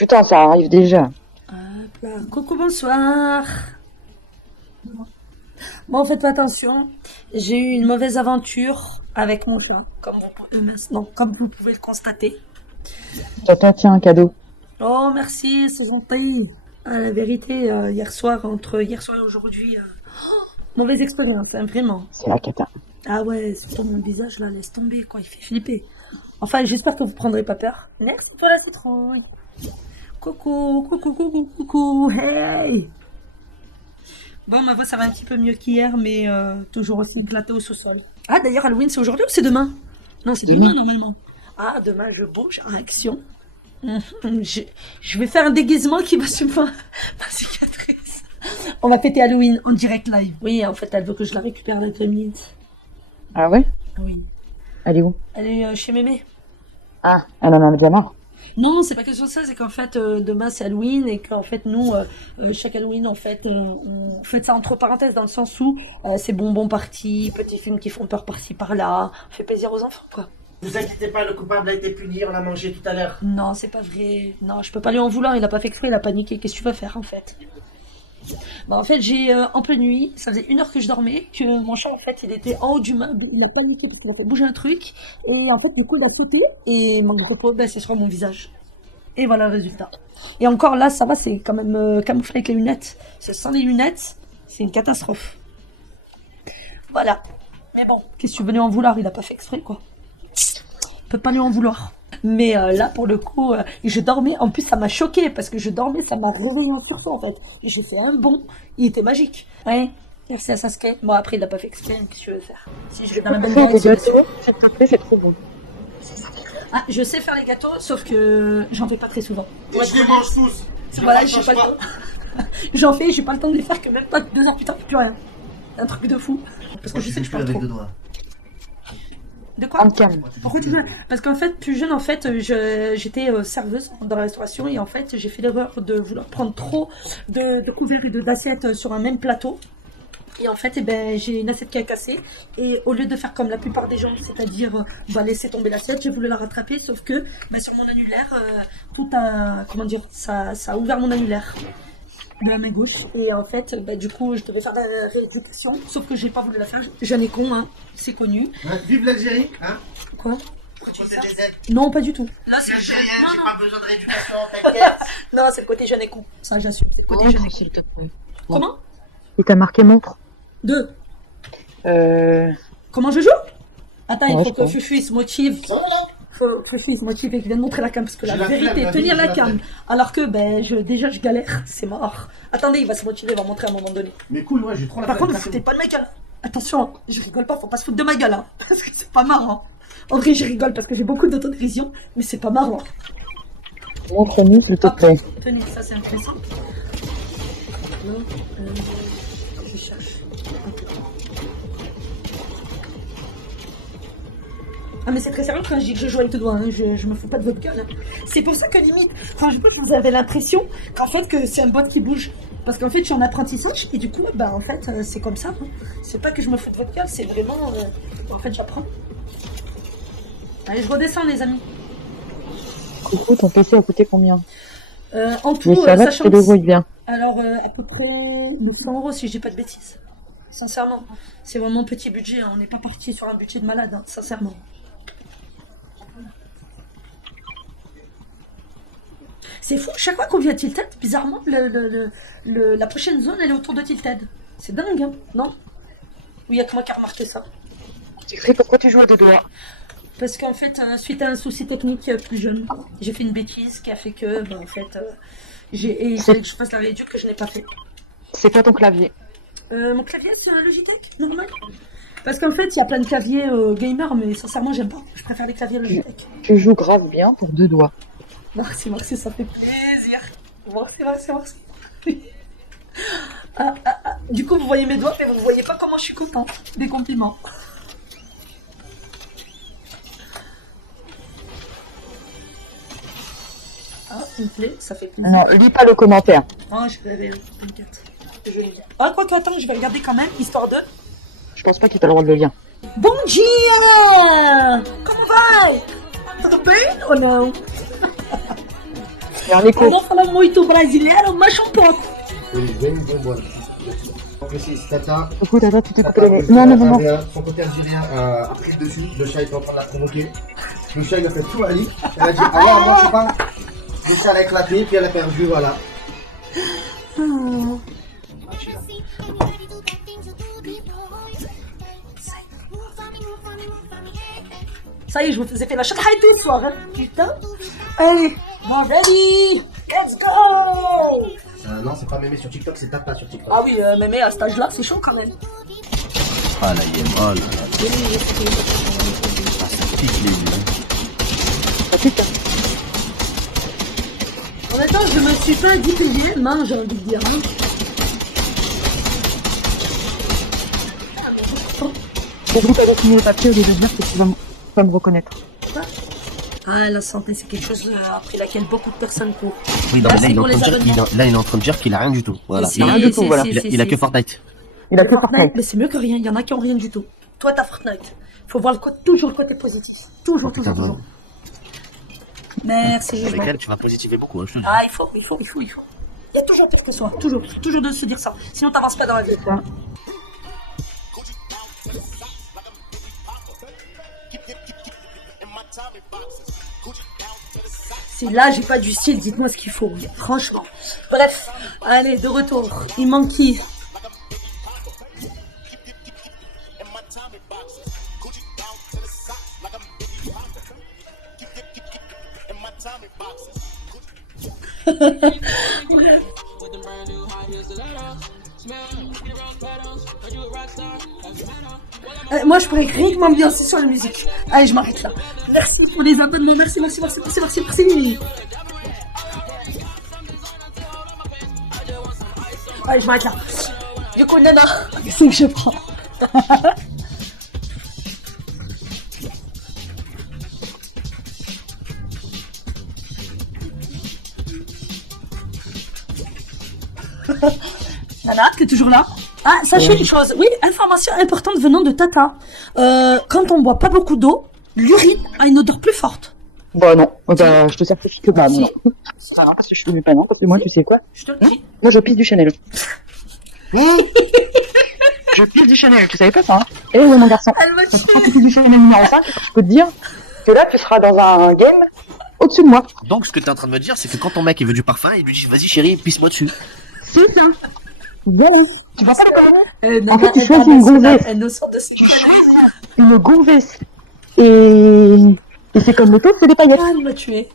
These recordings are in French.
putain, ça arrive déjà. Hop là. Coucou, bonsoir. Bon, faites attention. J'ai eu une mauvaise aventure avec mon chat, comme vous pouvez le constater. T'attends, tiens, un cadeau. Oh, merci, c'est gentil. La vérité, hier soir et aujourd'hui, mauvaise expérience, hein, vraiment. C'est la cata. Ah ouais, sur mon visage, là, laisse tomber, quoi, il fait flipper. Enfin, j'espère que vous prendrez pas peur. Merci pour la citrouille. Coucou, coucou, coucou, coucou, hey. Bon, ma voix, ça va un petit peu mieux qu'hier, mais toujours aussi éclatée au sous-sol. Ah, d'ailleurs, Halloween, c'est aujourd'hui ou c'est demain? Non, c'est demain, normalement. Ah, demain, je bouge en action. Je vais faire un déguisement qui va suivre ma cicatrice. On va fêter Halloween en direct live. Oui, en fait, elle veut que je la récupère, la gremlins. Ah ouais? Oui. Elle est où? Elle est chez mémé. Ah, elle en a déjà marre. Non, c'est pas question de ça, c'est qu'en fait, demain c'est Halloween et qu'en fait, nous, chaque Halloween, en fait, on fait ça entre parenthèses dans le sens où c'est bonbons partis, petits films qui font peur par-ci par-là, on fait plaisir aux enfants, quoi. Vous inquiétez pas, le coupable a été puni, on l'a mangé tout à l'heure. Non, c'est pas vrai. Non, je peux pas lui en vouloir, il a pas fait exprès, il a paniqué. Qu'est-ce que tu vas faire, en fait? Bah, en fait, j'ai, en pleine nuit, ça faisait 1 heure que je dormais, que mon chat, en fait, il était en haut du meuble, il a paniqué parce qu'il a fait bouger un truc, et en fait, du coup, il a sauté, et manque de peau, ben, c'est sur mon visage. Et voilà le résultat. Et encore là, ça va, c'est quand même camouflé avec les lunettes. C'est sans les lunettes, c'est une catastrophe. Voilà. Mais bon, qu'est-ce que tu veux lui en vouloir? Il a pas fait exprès, quoi. On peut pas lui en vouloir. Mais là, pour le coup, je dormais. En plus, ça m'a choqué parce que je dormais, ça m'a réveillé en sursaut, en fait. J'ai fait un bond, il était magique. Ouais, merci à Sasuke. Bon, après, il a pas fait exprès, qu'est-ce que tu veux faire? Si je vais dans la bonne Fais des direction. gâteaux, s'il te plaît, c'est trop bon. Ah, je sais faire les gâteaux, sauf que j'en fais pas très souvent. Et je les mange tous. Voilà, j'ai pas le temps. J'en fais, j'ai pas le temps de les faire que même pas 2 heures plus tard, plus rien. Un truc de fou. Parce que je sais que je parle avec trop. deux doigts. De quoi? En calme. Pourquoi tu veux? Parce qu'en fait, plus jeune, en fait, j'étais serveuse dans la restauration et en fait, j'ai fait l'erreur de vouloir prendre trop de couverts et d'assiettes sur un même plateau. Et en fait, eh ben, j'ai une assiette qui a cassé. Et au lieu de faire comme la plupart des gens, c'est-à-dire laisser tomber l'assiette, j'ai voulu la rattraper. Sauf que sur mon annulaire, tout a, comment dire, ça a ouvert mon annulaire de la main gauche. Et en fait, du coup, je devais faire de la rééducation. Sauf que j'ai pas voulu la faire. Jeune et con, hein, c'est connu. Vive l'Algérie, hein? Quoi? Côté des aides. Non, pas du tout. Là, c'est L'Algérien, non, j'ai non. pas besoin de rééducation, t'inquiète. Non, c'est le côté jeune et con. Ça, j'assume. C'est le côté jeune et con. S'il te plaît. Comment? Il t'a marqué montre? Deux. Euh... Comment je joue? Attends, Ouais, il faut je que crois. Fufu il se motive. Ça va là? Faut que Fufu il se motive et qu'il vienne montrer la cam. Parce que la J'ai la vérité, flemme, tenir vas-y, la j'ai la cam. flemme. Alors que déjà je galère, c'est mort. Attendez, il va se motiver, il va montrer à un moment donné. Mais cool, ouais, j'ai trop la Par flemme, contre, vous cassez-vous. foutez pas de ma gueule. Attention, hein, je rigole pas, faut pas se foutre de ma gueule. Hein, parce que c'est pas marrant. En vrai, je rigole parce que j'ai beaucoup d'autodérision, mais c'est pas marrant. Montre-nous, s'il te Hop, plaît. tenez, ça c'est intéressant. Là, je cherche. Ah mais c'est très sérieux quand je dis que je joue avec deux doigts, hein. Je me fous pas de votre gueule. Hein. C'est pour ça que limite, franchement, vous avez l'impression qu'en fait que c'est un bot qui bouge. Parce qu'en fait je suis en apprentissage et du coup en fait c'est comme ça. Hein. C'est pas que je me fous de votre gueule, c'est vraiment en fait j'apprends. Allez, je redescends les amis. Coucou, ton PC a coûté combien? En tout, Mais ça va, tu sachant te que débrouilles bien. alors à peu près 900 € si je dis pas de bêtises. Sincèrement, c'est vraiment petit budget, hein. On n'est pas parti sur un budget de malade, hein, sincèrement. C'est fou, chaque fois qu'on vient à Tilted, bizarrement, la prochaine zone, elle est autour de Tilted. C'est dingue, hein, non? Oui, il y a que moi qui a remarqué ça. Tu sais pourquoi tu joues à deux doigts? Parce qu'en fait, suite à un souci technique plus jeune, j'ai fait une bêtise qui a fait que, en fait, il fallait que je fasse la rééduque que je n'ai pas fait. C'est quoi ton clavier? Mon clavier, c'est un Logitech, normal. Parce qu'en fait, il y a plein de claviers gamer, mais sincèrement, j'aime pas. Je préfère les claviers Logitech. Tu joues grave bien pour deux doigts. Merci, merci, ça fait plaisir. Merci. Du coup, vous voyez mes doigts, mais vous voyez pas comment je suis content. Des compliments. Ah, il me plaît, ça fait plaisir. Non, lis pas le commentaire. Oh, je vais rien, t'inquiète. Je vais lire. Ah, quoi que, attends, je vais regarder quand même, histoire de... Je pense pas qu'il t'a le droit de le lire. Bom dia! Como vai? Tudo bem ou não? Il y a un écho. Non, fala muito brasileiro, mas um pouco. Oui, bien, bon, voilà. Donc ici, Tata. Écoute, attends, tu t'es coupé Tata, les mains. Non, non, non, non. Son côté algérien a pris le dessus. Le chat était en train de la provoquer. Le chat, il a fait tout Ali. Elle a dit, ah ouais, moi, je sais pas. Le chat, elle a éclaté, puis elle a perdu, voilà. Ça y est, je vous faisais faire la chatraille tout ce soir, hein. Putain. Allez, mon daddy, let's go. Non, c'est pas mémé sur TikTok, c'est Tata sur TikTok. Ah oui, mais à cet âge-là, c'est chaud quand même. Ah là, il est molle. Ça pique les yeux. Ça pique, hein. En même temps, je me suis pas dit plier, main, j'ai envie de dire. Hein. C'est vous qui avez signé le papier au lieu de dire que tu vas pas me reconnaître. Ah, la santé, c'est quelque chose après laquelle beaucoup de personnes courent. Oui, non, mais là, Merci il est en pour train de les dire, abonnements. là, il est en train de dire qu'il a rien du tout. Voilà. Si, rien du tout, si, voilà. si, Il a si. que Fortnite. Il a que Fortnite. Mais c'est mieux que rien, il y en a qui ont rien du tout. Toi, t'as Fortnite. Faut voir toujours le côté positif. Toujours, Oh, putain, toujours, toujours. Merci, Avec jugement. elle, tu vas positiver beaucoup. Hein, je te dis. Ah, il faut. Il y a toujours pire que soi, toujours de se dire ça. Sinon, t'avances pas dans la vie. Ça. Si là, j'ai pas du style, dites-moi ce qu'il faut. Franchement. Bref, allez, de retour. Il manque qui? Moi, je pourrais rien que m'ambiancer sur la musique. Allez, je m'arrête là. Merci pour les abonnements. Merci. Allez, je m'arrête là. Du coup, Nana, c'est que je prends. Nana, t'es toujours là? Ah, sachez une chose. Oui, information importante venant de Tata. Quand on boit pas beaucoup d'eau, l'urine a une odeur plus forte. Bah non, bah, je te certifie que bah Si. non. Ça va, parce que je fume pas non, parce que moi, tu sais quoi? Je te le dis. Moi, je pisse du Chanel. Je pisse du Chanel, tu savais pas ça, hein? Eh oui, mon garçon. Elle m'a Quand tu tué. pisses du Chanel numéro 5, je peux te dire que là, tu seras dans un game au-dessus de moi. Donc, ce que tu es en train de me dire, c'est que quand ton mec il veut du parfum, il lui dit vas-y chérie, pisse-moi dessus. C'est ça. Bon, tu vois pas les parents? Nana, En fait, tu choisis une gonzesse. Elle nous sort de ses Une gonzesse. Et c'est comme le taux, c'est des paillettes. Ah, elle m'a tué.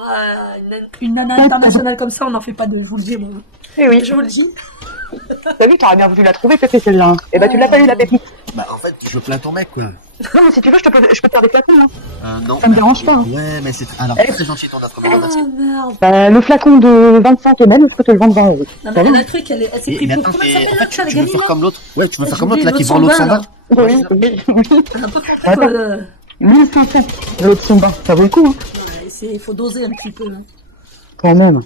Ah, une nana internationale comme ça, on n'en fait pas deux, je vous le dis, moi. Eh oui. Je vous le dis. T'as vu, t'aurais bien voulu la trouver, Pépé, celle-là. Hein. Eh bah, tu l'as pas eu, la pépite. Bah, en fait, je plains ton mec, quoi. Non, mais si tu veux, je peux te faire des flacons. Hein. Non. Ça me dérange pas. Hein. Ouais, mais c'est. Alors, Eh. très gentil ton offre, mais Ah, non, merci. merde. Bah, le flacon de 25 ml, je peux te le vendre 20 €. Non, T'as mais vu? le truc, elle s'est Et, pris mais pour. attends, Comment et ça en s'appelle fait, là, tu as la tu veux gamine faire là? comme l'autre. Ouais, tu veux faire J'ai comme l'autre là oublié qui vend l'autre 120, sans là. bain. Oui, oui. Un peu Attends. contre. 1500. L'autre son bain, ça vaut le coup, hein. Il faut doser un petit peu. Hein. Quand même.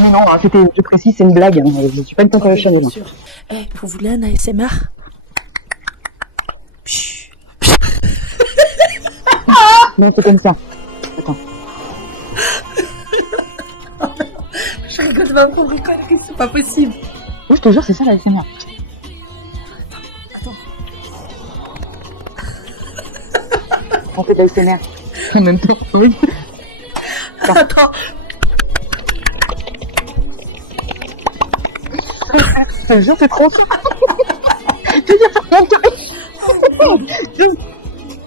Non, non, hein, c'était, je précise, c'est une blague. Hein. Je suis pas une tante à la Chanel. Bien Hein. sûr. Eh, vous voulez un ASMR? Pshh. Non, c'est comme ça. Attends. Je rigole pas pour rigoler, c'est pas possible. Oui, je te jure, c'est ça la SMR. Attends. On fait de la SMR. En même temps, oui. Attends. Je te jure, c'est trop. Je veux dire, ça prend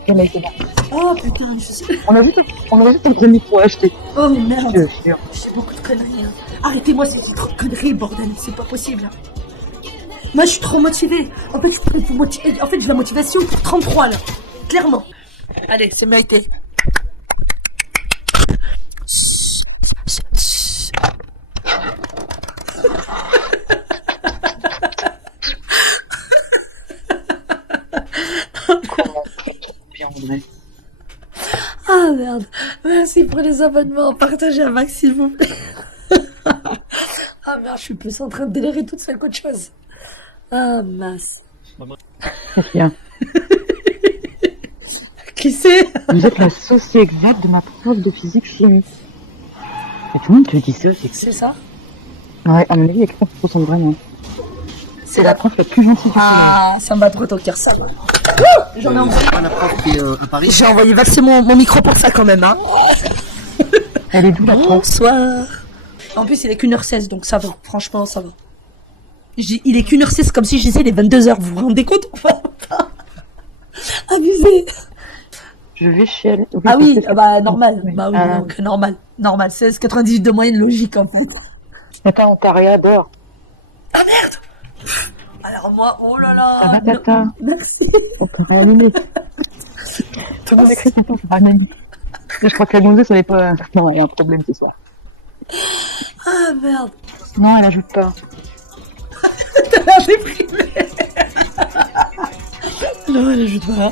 le la SMR. Oh putain, je sais. On a vu ton premier micro à acheter. Oh merde. Je te jure. J'ai beaucoup de conneries. Hein. Arrêtez-moi, c'est trop de conneries, bordel. C'est pas possible. Hein. Moi, je suis trop motivée. En fait, j'ai la motivation pour 33 là. Clairement. Allez, c'est mérité. Bien, André. Ah merde. Merci pour les abonnements. Partagez un max, s'il vous plaît. Ah merde, je suis plus en train de délirer toute seule qu'autre chose. Ah mince. Bien. Qui c'est? Vous êtes la sauce exacte de ma prof de physique chimie. Et tout le monde te dit ça, C'est ça? Ouais, à mon avis, il y a quelqu'un qui se ressemble vraiment. C'est la prof la plus gentille du monde. Ah, ça m'a trop au cœur, ça. J'en ai envoyé. Pas la prof qui est à Paris. J'ai envoyé vaxer mon micro pour ça quand même, hein. Elle est d'où la prof? Bonsoir. En plus, il est qu'1h16, donc ça va. Franchement, ça va. Il est qu'1h16, comme si je disais il est 22h. Vous vous rendez compte? Abusé. Je vais chez elle. Ah oui, bah normal. Bah oui, Ah. donc normal. Normal, 16,98 de moyenne, logique en fait. Attends, Taria adore. Alors moi, oh là Ça là. va, Tata? Merci. On peut réanimer. Tout le monde écrit tout le temps, c'est pas réanimer. Je crois que la gonzesse, elle est pas... Non, il y a un problème ce soir. Ah merde. Non, elle ajoute pas. T'as déprimé. Non, je te vois.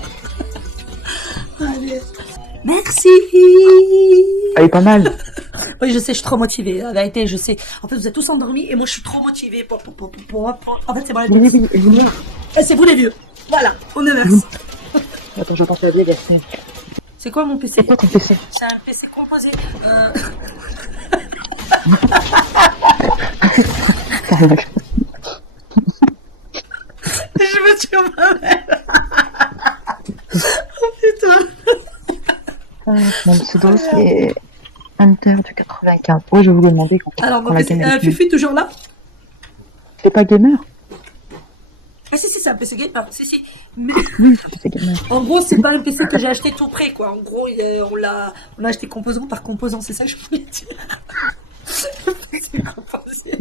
Allez. Merci. Elle est pas mal. Oui, je sais, je suis trop motivée. La vérité, je sais. En fait, vous êtes tous endormis et moi, je suis trop motivée En fait, c'est moi la Oui, vieux. oui, oui, oui. Et c'est vous les vieux. Voilà, on inverse. Attends, j'entends ta vieille, Gaston. C'est quoi mon PC? C'est quoi ton PC? C'est un PC composé. Je me tue moi-même. Oh putain. Mon pseudo, c'est Hunter du 95. Ouais, je voulais demander quand, Alors, quand mon la PC, game est Fufu est toujours là? C'est pas gamer? Ah si, c'est un PC gamer, si. Mais Oui, c'est gamer. en gros, c'est pas un PC que j'ai acheté tout près, quoi. En gros, on l'a acheté composant par composant, c'est ça que je voulais dire. C'est composé.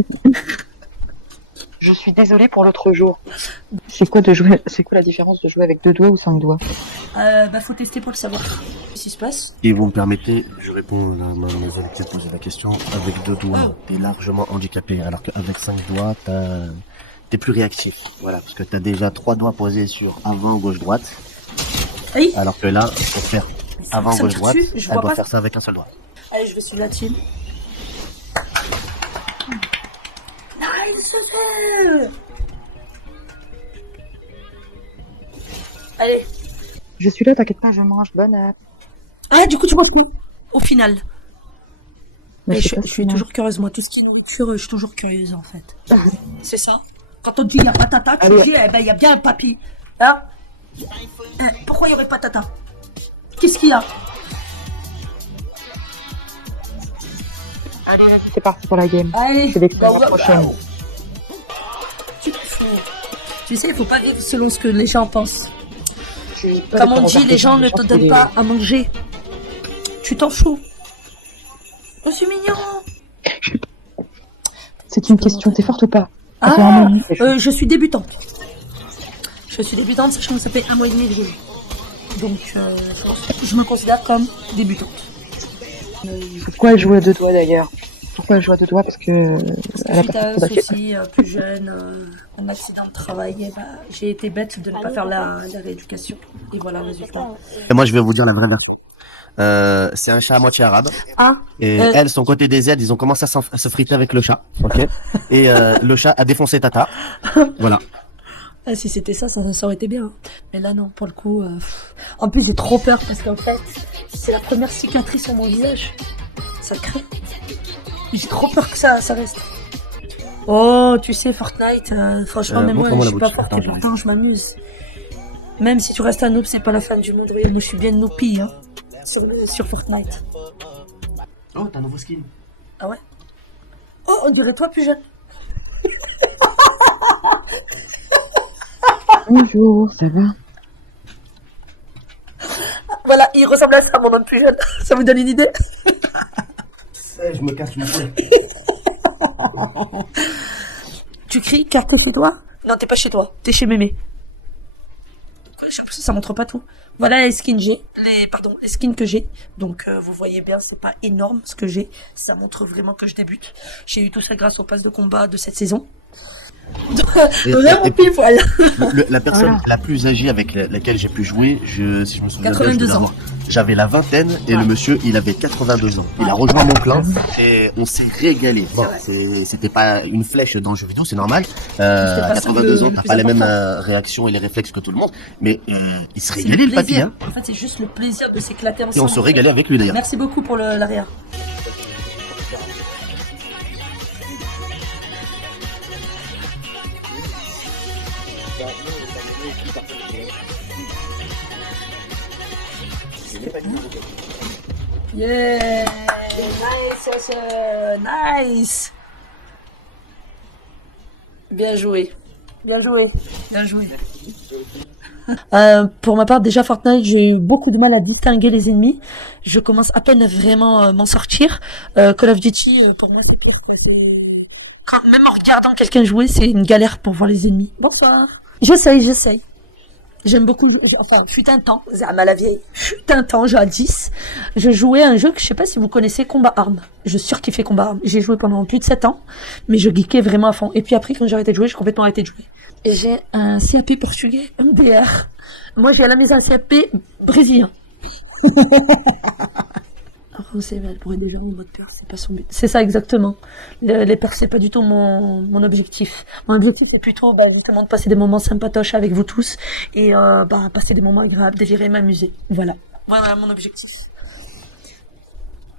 Je suis désolée pour l'autre jour. C'est quoi la différence de jouer avec 2 doigts ou 5 doigts? Bah, faut tester pour le savoir. Qu'est-ce qui se passe? Et vous me permettez, je réponds à ma maison qui a posé la question. Avec 2 doigts, t'es largement handicapé, alors qu'avec 5 doigts, t'es plus réactif. Voilà, parce que t'as déjà 3 doigts posés sur avant, gauche, droite. Oui. Alors que là, pour faire avant, Ça me gauche, tire droite, dessus, je elle vois doit pas. faire ça avec un seul doigt. Allez, je vais suivre la team. Nice. Allez. Je suis là, t'inquiète pas, je mange. Bonne app. Ah, du coup, tu manges plus. Au final. Mais Mais je je, sais pas je si suis tu toujours curieuse, moi. Tout ce qui est nourriture, je suis toujours curieuse, en fait. Ah, C'est ça. Quand on dit il y a patata, tu Allez. dis, eh ben, il y a bien un papy. Hein? Pourquoi il y aurait pas tata? Qu'est-ce qu'il y a? allez, c'est parti pour la game. Allez. C'est les Bah, ouais, prochaines. Tu sais, il faut pas vivre selon ce que les gens pensent. Je suis pas Comme on d'accord dit, avec les gens ça, ne je te pense donnent qu'il pas à manger. Tu t'en fous. Oh, c'est mignon. C'est une question, t'es forte ou pas? Ça fait un Ah, mois et demi que je fais. je suis débutante. Je suis débutante, sachant que ça fait 1 mois et demi que je joue. Donc, je me considère comme débutante. Pourquoi elle joue à 2 doigts d'ailleurs? Pourquoi elle joue à 2 doigts? Parce que elle a Suite pas à fait un trop d'assiette. souci plus jeune, un accident de travail, et bah, j'ai été bête de ne pas faire la rééducation. Et voilà le résultat. Et moi, je vais vous dire la vraie version. C'est un chat à moitié arabe. Ah, Et elle, son côté des aides, ils ont commencé à se friter avec le chat. Ok. Et le chat a défoncé Tata. Voilà. ah, si c'était ça, ça aurait été bien. Mais là, non, pour le coup. En plus, j'ai trop peur parce qu'en fait, c'est la première cicatrice sur mon visage. Ça craint. J'ai trop peur que ça reste. Oh, tu sais, Fortnite, franchement, même moi, montre-moi je la suis pas boutique. forte et Attends, pourtant, je m'amuse. Même si tu restes un noob, c'est pas la fin du monde. Regarde, moi, je suis bien noopy, hein, sur Fortnite. Oh, t'as un nouveau skin. Ah ouais? Oh, on dirait toi plus jeune. Bonjour, ça va? Voilà, il ressemble à ça, mon homme plus jeune. Ça vous donne une idée? Je me casse le poing. Tu cries car t'es chez toi? Non, t'es pas chez toi, t'es chez mémé. J'ai l'impression que ça montre pas tout. Voilà les skins les skins que j'ai. Donc vous voyez bien, c'est pas énorme ce que j'ai. Ça montre vraiment que je débute. J'ai eu tout ça grâce au pass de combat de cette saison. Vraiment pile poil. La personne la plus âgée avec laquelle j'ai pu jouer, si je me souviens bien, 82 ans. j'avais la vingtaine et le monsieur, il avait 82 ans. Il a rejoint mon clan et on s'est régalé. Bon, c'était pas une flèche dans le jeu vidéo, c'est normal. pas ça 82 ans, le t'as plus pas les mêmes important. réactions et les réflexes que tout le monde, mais il se C'est régalait le papy. plaisir. Hein. En fait, c'est juste le plaisir de s'éclater Et ensemble. on se régalait avec lui d'ailleurs. Merci beaucoup pour l'arrière. Yeah! Nice, nice! Bien joué. Bien joué. Bien joué. Pour ma part, déjà Fortnite, j'ai eu beaucoup de mal à distinguer les ennemis. Je commence à peine à vraiment m'en sortir. Call of Duty, pour moi, c'est pire. Même en regardant quelqu'un jouer, c'est une galère pour voir les ennemis. Bonsoir. J'essaye. J'aime beaucoup, enfin, fut un temps, Zama la vieille, fut un temps, jadis, je jouais à un jeu que je sais pas si vous connaissez, Combat Arms. Je surkiffais Combat Arms. J'ai joué pendant plus de 7 ans, mais je geekais vraiment à fond. Et puis après, quand j'ai arrêté de jouer, j'ai complètement arrêté de jouer. Et j'ai un CAP portugais, MDR. Moi, j'ai à la maison un CAP brésilien. Avancer, elle pourrait déjà en mode perse, c'est pas son but. C'est ça exactement. Les perses, c'est pas du tout mon objectif. Mon objectif est plutôt justement de passer des moments sympatoches avec vous tous et passer des moments agréables, délirer, m'amuser. Voilà. Voilà mon objectif.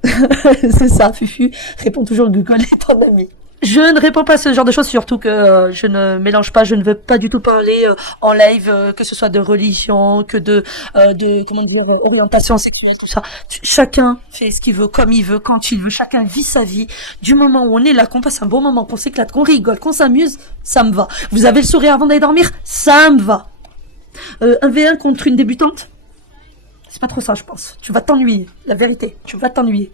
C'est ça, Fufu. Réponds toujours Google est ton ami. Je ne réponds pas à ce genre de choses, surtout que je ne mélange pas, je ne veux pas du tout parler en live, que ce soit de religion, que de comment dire, orientation sexuelle, tout ça. Chacun fait ce qu'il veut, comme il veut, quand il veut. Chacun vit sa vie. Du moment où on est là, qu'on passe un bon moment, qu'on s'éclate, qu'on rigole, qu'on s'amuse, ça me va. Vous avez le sourire avant d'aller dormir, ça me va. Un V1 contre une débutante, c'est pas trop ça, je pense. Tu vas t'ennuyer, la vérité. Tu vas t'ennuyer.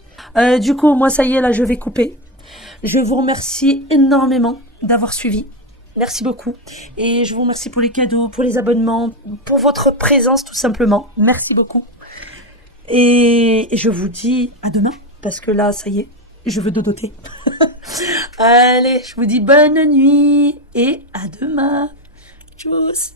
Du coup, moi, ça y est, là, je vais couper. Je vous remercie énormément d'avoir suivi. Merci beaucoup. Et je vous remercie pour les cadeaux, pour les abonnements, pour votre présence tout simplement. Merci beaucoup. Et je vous dis à demain, parce que là, ça y est, je veux dodoter. Allez, je vous dis bonne nuit et à demain. Tchuss.